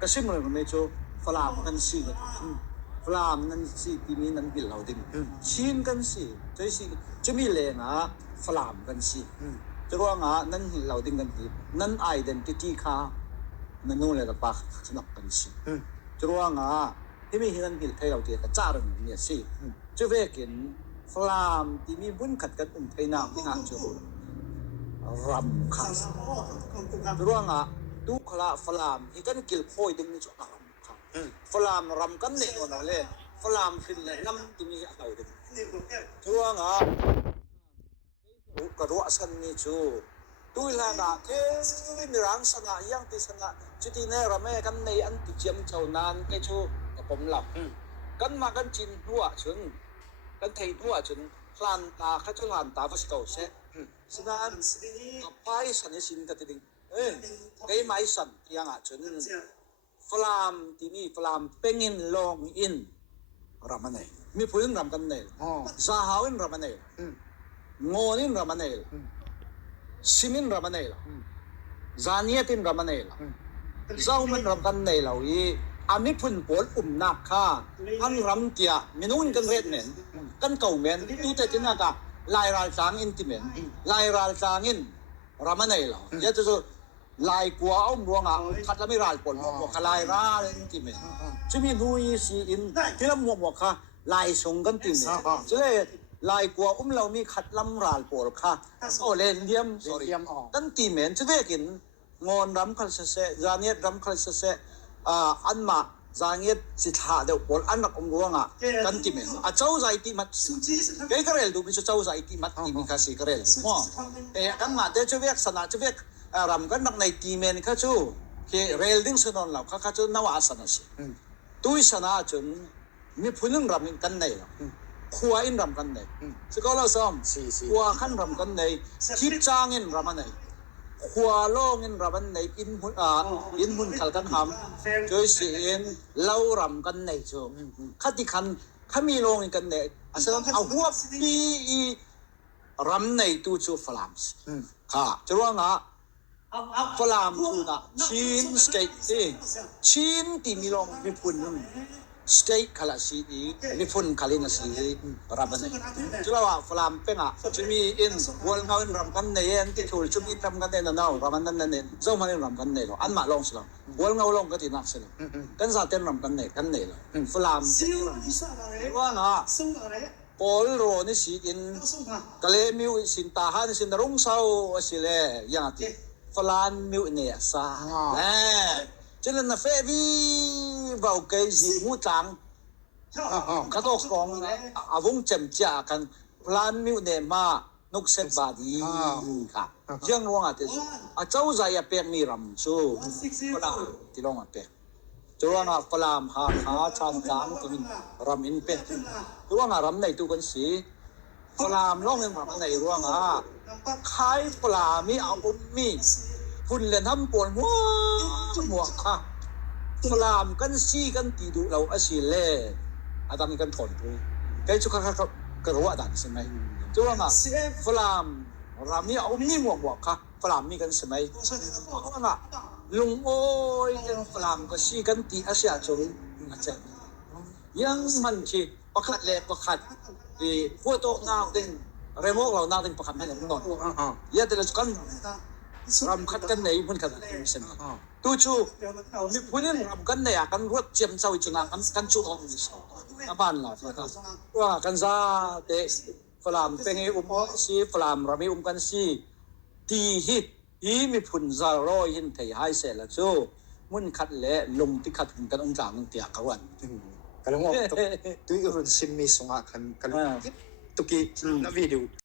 kasi mo medyo falam kan si falam nan si timi nan bilaw din sin kan si jadi si cumi le nga falam kan si pero nga nan hilaw din kan di nan identity ka nanu le da pa sinap kan si pero nga timi hinan bil thai law ti ka cha ran ni si chu ve kin falam timi bun khat kat thai na ti nga chu ram kha pero nga du khala falam hi kan kil phoi ding ni chu ram kha falam ram kan ne no le falam fin le nam ti mi au de thua nga ka ro san ni chu tu la na the mi rang sana yang ti sana chu ti ne ra me kan nei an ti chiam chau nan ke chu ka pom la kan ma kan chin huwa chun kan thei huwa chun hlan ta kha chu hlan ta ba skau se sina an pai san ni sin ka ti ding cái máy sẵn yang à chuẩn flam thì mi flam pengin long in ramane mi phuin ram kan ne za hawin ramane ngonin ramane simin ramane zaniatin ramane zauman ram kan ne lo yi ami phun pol na kha an ram tia minun kan red nen kan kau men tu te tin ka lai ral sang in ti men lai ral sang in ramane lo ya tuลายกัวอ้อมรวงอ่ะคัดแล้วไม่รายปนหมวกลายร่าเลยที่เหม็นจะมีนุยสีอินที่ละหมวกค่ะลายทรงกันติ่มจะเลยลายกัวอุ้มเรามีคัดลำรายปนค่ะโอเลนเดียมตั้งตีเหม็นจะได้กินงอนรำคัลเซจานีรำคัลเซอันมาจานีสิทธาเดี๋ยวปนอันนักอุ้มรวงอ่ะกันติเหม็นอ่ะเจ้าใจติมัดเกย์กระเรลดูมิเจ้าใจติมัดติมิคาสิกระเรลกันมาเดี๋ยวจะเวกสนาจะเวกรำกันนักในทีเมนข้าจูคือเรลดิ้งสนนเราข้าจูนวาสนาสิตุยสนาจนมีผู้นึงรำกันในเราขวาอินรำกันในสกอลเราซ้อมขวาขันรำกันในทิพจางอินรำในขวาโลงอินรำในอินหุ่นขัลกันหำโดยเสียนเล่ารำกันในจูขัดที่ขันข้ามีโลงอินกันในอาศัยเอาหัวปีรำในตู้จูฟลามส์ค่ะจะว่าไงฝรั่งพูดนะชีนสเต็กชีนที่มีลองมีพุ่นสเต็กขลังสีมีพุ่นขลินสีรับมันจุดว่าฝรั่งเป็นอ่ะจะมีอินวัลเงาอินรำกันเนี่ยที่ถูกจุดอินรำกันเนี่ยนั่นเอารับมันนั่นเนี่ยเจ้ามันอินรำกันเนี่ยหรออันมาลองสิล่ะวัลเงาลองก็ที่นักสิล่ะกันซาเต้นรำกันเนี่ยกันเนี่ยหรอฝรั่งว่านะปอลโรนี่สีอินกะเลมิวสินตาฮันสินรุ่งเศร้าสิเล่ยังที่ฝรั่งมิวเนี่ยซาฉะนั้นนะเฟวีบ่าวเกยจีหูจังข้าตอกกองอาวงเจมจ่ากันฝรั่งมิวเนี่ยมานกเซบาดีค่ะยังว่างแต่เจ้าใจเป็กมีรำชูฝรั่งที่ลงเป็กตัวน่ะฝรั่งหาชานจางที่มีรำอินเป็กตัวน่ะรำในตัวกันสีฝรั่งลงเงินรำในร่วงขายปลามีเอาบุญมีพุ่นเล่นทำปนหัวจมูกค่ะฝรั่งกันซีกันตีดูเราอาศิเล่อาจารย์กันถอนพูแกชุกข้ากระวัดดันใช่ไหมจ้วงอ่ะฝรั่งรามีเอามีหมวกค่ะฝรั่งมีกันใช่ไหมจ้วงอ่ะลุงโอ้ยฝรั่งก็ซีกันตีอาเซียจูอาจารย์ยังมันชีประคัดเล็กประคัดดีพวกโต๊ะน้าดึงเรโมกเราหน้าดึงประคับให้เราหน่อยยาเดลสกันรำคัดกันในมันกันใช่ไหมตู้ชูมีผู้นี้รำกันในกันรถเจียมเศร้าจุนังกันชูของดิสบ้านเราว่ากันซาเตะฝรั่งเป็นสีฝรั่งรำมีกันสีตีฮิตมีผลซาโรยินเทียให้เสร็จแล้วชูมันคัดเละลงที่คัดกันองค์จางเตียกวันkalau mau tu irun sim mi songa kan tuki na video